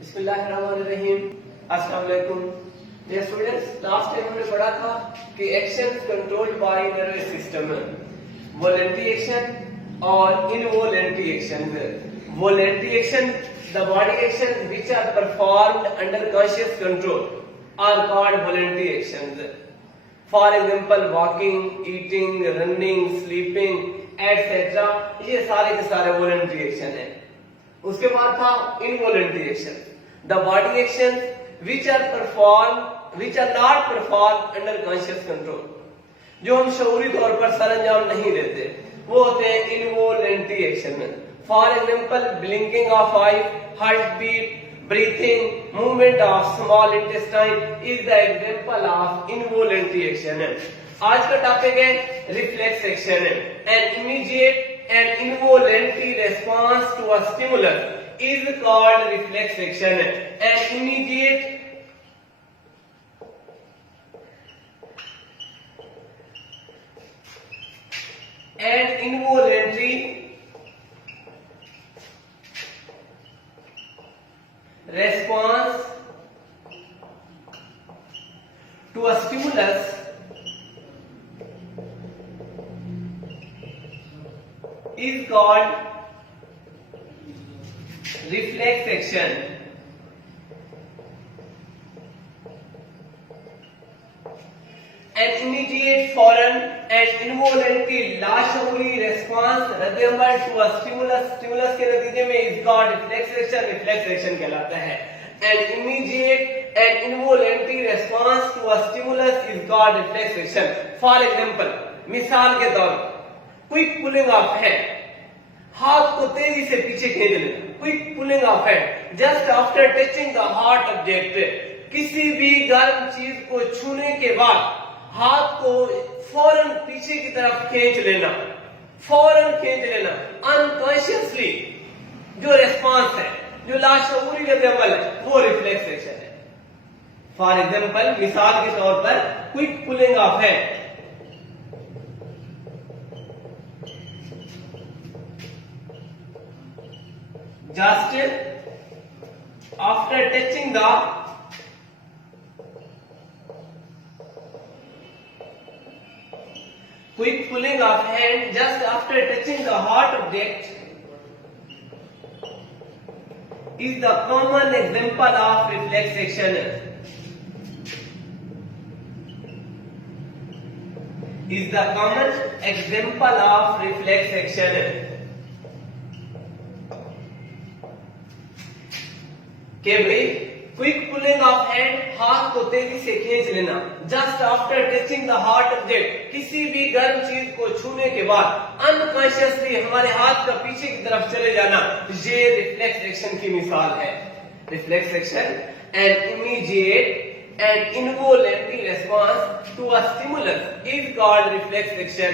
बिस्मिल्लाहिर्रहमानिर्रहीम। अस्सलाम वालेकुम डियर स्टूडेंट्स। लास्ट टाइम हमने पढ़ा था कि action controlled by nervous system, voluntary action और involuntary action. Voluntary action, the body action which are performed under conscious control are called voluntary actions. For example walking, eating, running, sleeping etcetera, ये सारे के सारे voluntary action है। उसके बाद था involuntary action, the body action which are not perform under conscious control, जो हम शऊरी तौर पर सरंजाम नहीं देते, वो होते हैं involuntary action. For example blinking of eye, heart beat, breathing, movement of small intestine is the example of involuntary action। आज का टॉपिक है reflex action. an immediate and involuntary response to a stimulus is called reflex action। an immediate and involuntary response to a stimulus is called reflex action। an immediate, foreign and involuntary लाशऊरी response रद्द-ए-अमल to a stimulus के नतीजे में is called reflex action कहलाता है। an immediate and involuntary response to a stimulus is called reflex action। for example, मिसाल के तौर पर quick pulling of hand, हाथ को तेजी से पीछे खींच लेना। Quick pulling of hand just after touching the hot object, किसी भी गर्म चीज को छूने के बाद हाथ को फौरन पीछे की तरफ खींच लेना, फौरन खींच लेना अनकॉन्शियसली। जो रेस्पॉन्स है, जो लाशऊरी रद्द-ए-अमल है, वो रिफ्लेक्स एक्शन है। फॉर एग्जांपल, मिसाल के तौर पर quick pulling of hand, just after touching the quick pulling of hand just after touching the hot object is the common example of reflex action। is the common example of reflex action। के भाई quick pulling of hand, हाथ को तेजी से खींच लेना just after touching the hot object, किसी भी गर्म चीज को छूने के बाद अनकॉन्शियसली हमारे हाथ का पीछे की तरफ चले जाना, ये रिफ्लेक्स एक्शन की मिसाल है। Reflex action an immediate and involuntary response to a stimulus is called reflex action.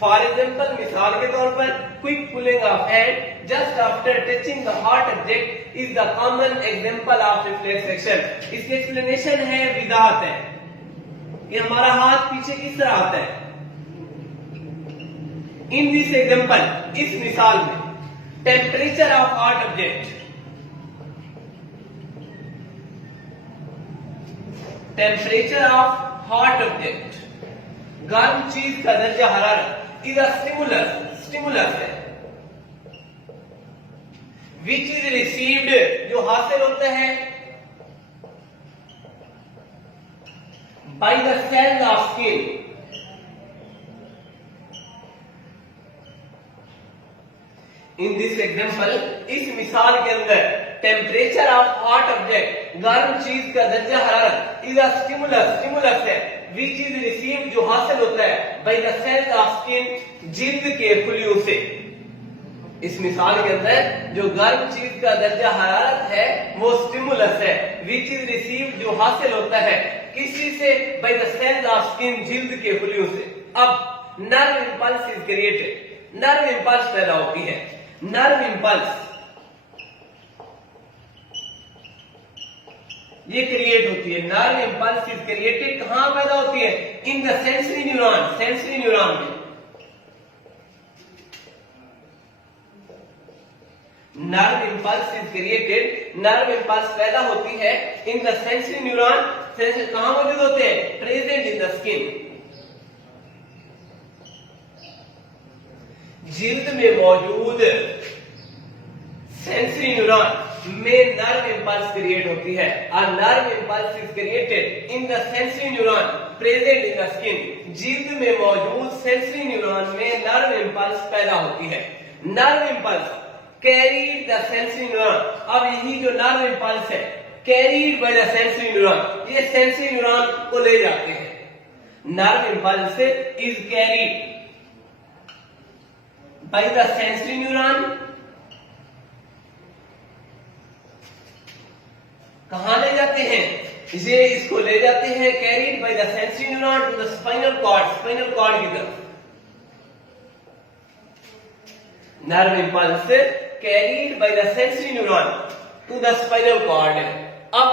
For example, मिसाल के तौर पर quick pulling of hand just after touching the hot object is the common example of reflex action. इसकी explanation है, विदात है कि हमारा हाथ पीछे किस तरह आता है। इन दिस एग्जांपल, इस मिसाल में temperature of hot object, temperature of hot object, गर्म चीज का दर्जा हरारत, इज अ स्टिमुलस है विच इज रिसीव्ड, जो हासिल होता है by the cells of skin. In this example, इस मिसाल के अंदर टेम्परेचर ऑफ हॉट ऑब्जेक्ट, गर्म चीज का दर्जा हरारत, इज अ स्टिमुलस है विच इज रिसीव्ड, जो हासिल होता है by the cells of skin, जिल्द के फुलियों से। इस मिसाल के अंदर जो गर्म चीज का दर्जा हरारत है वो स्टिमुलस है विच इज रिसीव्ड, जो हासिल होता है किसी से, by the cells of skin, जिल्द के फुलियों से। अब nerve impulse is created, nerve impulse पैदा होती है। नर्व इंपल्स ये क्रिएट होती है, नर्व इंपल्स इज क्रिएटेड, कहां पैदा होती है? In the sensory neuron, sensory neuron में। nerve impulse is created nerve impulse पैदा होती है in the sensory neuron. Sensory कहां मौजूद होते हैं? प्रेजेंट इन द स्किन, जिल्द में मौजूद सेंसरी न्यूरॉन में नर्व इंपल्स क्रिएट होती है। A nerve impulse is created in the sensory neuron present in the skin। जिल्द में मौजूद सेंसरी न्यूरॉन में नर्व इंपल्स पैदा होती है। Nerve impulse carried the sensory neuron. अब यही जो नर्व इंपल्स है carried by the sensory neuron, ये सेंसरी न्यूरॉन को ले जाते हैं। Nerve impulse is carried by the sensory neuron. कहां ले जाते हैं? ये इसको ले जाते हैं carried by the sensory neuron to the spinal cord, spinal cord की तरफ। Nerve impulse carried by the sensory neuron to the spinal cord. अब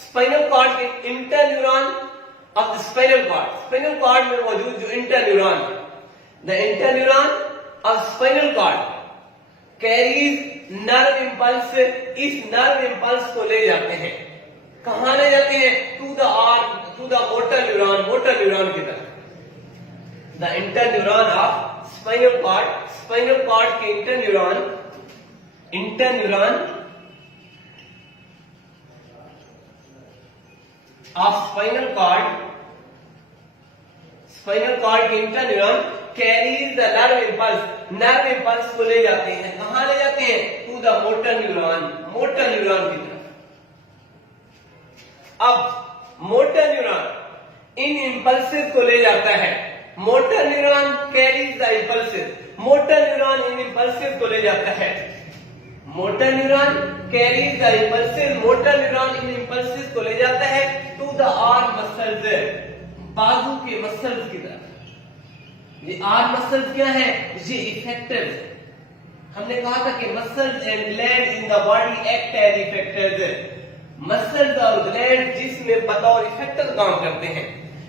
स्पाइनल कॉर्ड के inter neuron of the spinal cord, spinal cord में मौजूद जो interneuron, the interneuron of spinal cord carries nerve impulse. इस nerve impulse को ले जाते हैं, कहां ले जाते हैं? To the arm, to the motor neuron, motor neuron की तरफ। The interneuron of spinal cord, spinal cord के inter neuron, interneuron of spinal cord, spinal cord के inter neuron carries the nerve impulse, nerve impulse को ले जाते हैं, कहां ले जाते हैं? To the motor neuron, motor neuron की तरफ। अब मोटर न्यूरॉन इन इंपल्सेस को ले जाता है। Motor neuron carries the impulses, motor neuron in impulses को ले जाता है। Motor neuron carries the impulses, motor neuron in impulses को ले जाता है टू द आर्म मसल्स, बाजू के मसल्स की तरफ। ये आर्म मसल्स क्या है? ये इफेक्टर्स। हमने कहा था कि muscles and gland in the body act as effectors. Muscles और ग्लैंड जिसमें बतौर इफेक्टर काम करते हैं।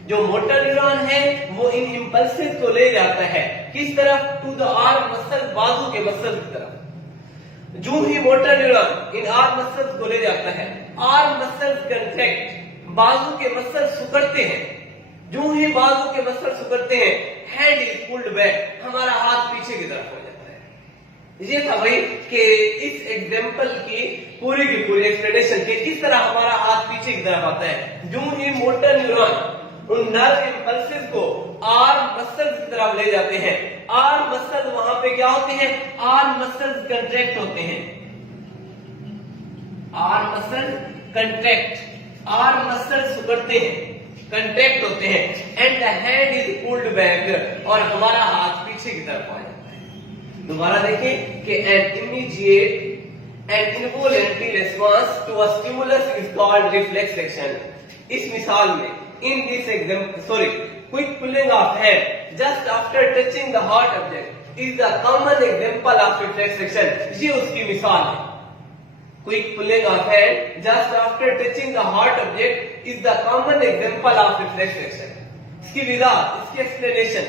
जो मोटर न्यूरॉन है वो इन इंपल्सेस को ले जाता है किस तरफ? टू द आर्म मसल, बाजू के मसल की तरफ। जो ही मोटर न्यूरॉन इन आर्म मसल्स को ले जाता है, आर्म मसल्स कंट्रैक्ट, बाजू के मसल सिकुड़ते हैं। जो ही बाजू के मसल सिकुड़ते हैं, हैंड इज पुल्ड बैक, हमारा हाथ पीछे की तरफ हो जाता है। ये था भाई कि इस एग्जांपल की पूरी एक्सप्लेनेशन के किस तरह हमारा हाथ पीछे की तरफ आता है। जो ही मोटर न्यूरॉन उन नर्व इंपल्सेस को आर्म मसल्स की तरफ ले जाते हैं, आर्म मसल्स वहां पे क्या होते हैं? आर्म मसल्स कंट्रैक्ट होते हैं, arm muscles contract, arm muscles सिकुड़ते हैं, कंट्रैक्ट होते हैं, and the hand is pulled back, और हमारा हाथ पीछे की तरफ आ जाता है। दोबारा देखें कि an immediate and involuntary response to a stimulus is called reflex action. इस मिसाल में, in this example, quick pulling of hand just after touching the hot object is the common example of reflex action. ये उसकी मिसाल है। Quick pulling of hand just after touching the hot object is the common example of reflex action। इसकी विधान, इसकी explanation,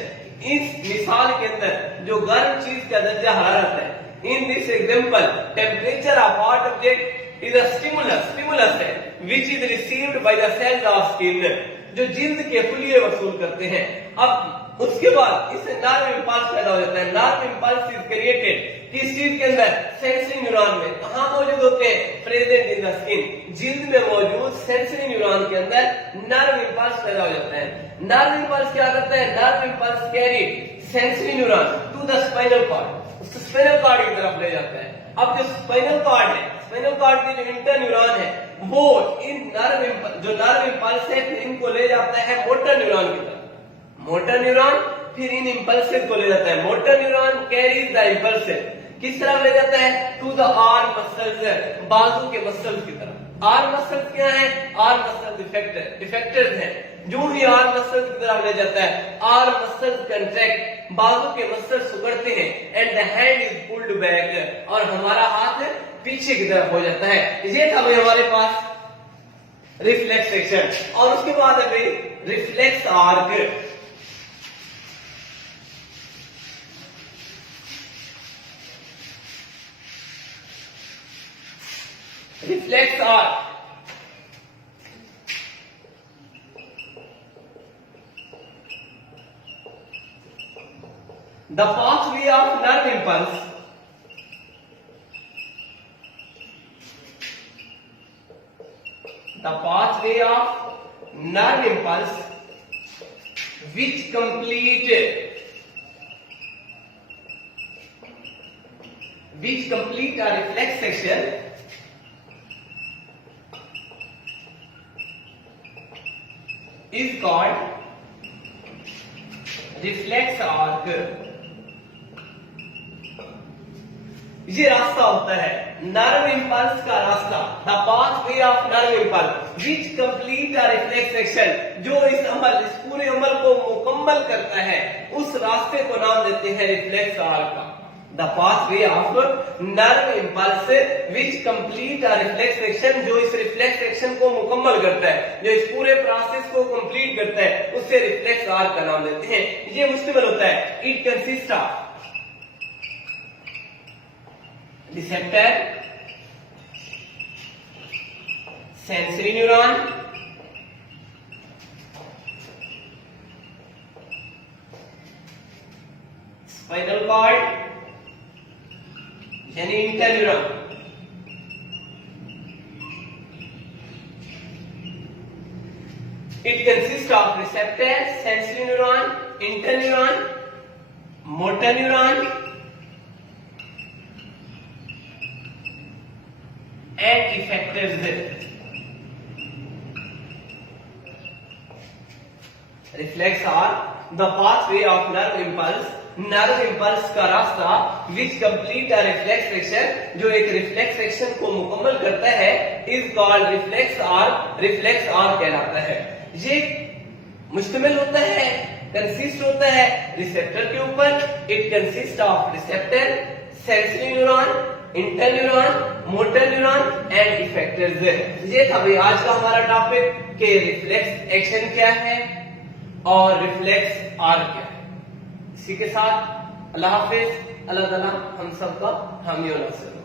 इस मिसाल के अंदर जो गर्म चीज का दर्जा हरारत है, in this example temperature of hot object is a stimulus है which is received by the cells of skin, जो जिल्द के फुलिये वसूल करते हैं। अब उसके बाद इससे नर्व इंपल्स पैदा हो जाता है। नर्व इंपल्स इज क्रिएटेड किस चीज के अंदर? सेंसरी न्यूरॉन में। कहां मौजूद होते हैं? प्रेजेंट इन द स्किन, जिल्द में मौजूद सेंसरी न्यूरॉन के अंदर नर्व इंपल्स पैदा हो जाता है। नर्व इंपल्स क्या करता है? Nerve impulse carry sensory neuron to the spinal cord, उसको स्पाइनल कॉर्ड की तरफ ले जाता है। अब जो स्पाइनल कॉर्ड है, स्पाइनल कॉर्ड के जो इंटर न्यूरॉन है, वो इन जो नर्व इंपल्स है फिर इनको ले जाता है मोटर न्यूरॉन की तरफ। मोटर न्यूरॉन फिर इन इंपल्सेस को ले जाता है। Motor neuron carries the impulses, किस तरफ ले जाता है? टू द आर्म मसल्स, बाजू के मसल्स की तरफ। आर्म मसल्स क्या है? आर्म मसल्स इफेक्टर्स हैं। जो ही आर्म मसल्स की तरफ ले जाता है, आर्म मसल्स कंट्रैक्ट, बाजू के मसल्स सिकुड़ते हैं, and the hand is pulled back, और हमारा हाथ पीछे की तरफ हो जाता है। ये था भाई हमारे पास रिफ्लेक्स एक्शन। और उसके बाद है भाई reflex arc. reflex arc. The pathway of nerve impulse which complete a reflex section is called reflex arc. ये रास्ता होता है नर्व इंपल्स का रास्ता, the pathway of nerve impulse which complete a reflex section, जो इस पूरे अमल को मुकम्मल करता है, उस रास्ते को नाम देते हैं रिफ्लेक्स आर्क का। The pathway of nerve impulse which complete a reflex section, जो इस रिफ्लेक्स सेक्शन को मुकम्मल करता है, जो इस पूरे प्रोसेस को कंप्लीट करता है, उससे रिफ्लेक्स आर्क का नाम देते हैं। ये मुश्तमिल होता है, it consist of receptor, sensory neuron, spinal cord, यानी interneuron। It consists of receptor, sensory neuron, interneuron, motor neuron and effectors. Reflex arc, the pathway of nerve impulse का रास्ता which complete a reflex section, जो एक reflex section को मुकम्मल करता है, is called reflex arc कहलाता है। ये मुश्तमिल होता है, कंसिस्ट होता है रिसेप्टर के ऊपर। It consist of receptor, sensory neuron, interneuron, motor neuron and effectors. ये था भाई आज का हमारा टॉपिक कि रिफ्लेक्स एक्शन क्या है और रिफ्लेक्स आर्क क्या है। इसी के साथ अल्लाह हाफिज। अल्लाह ताला हम सबका हामी और नासिर।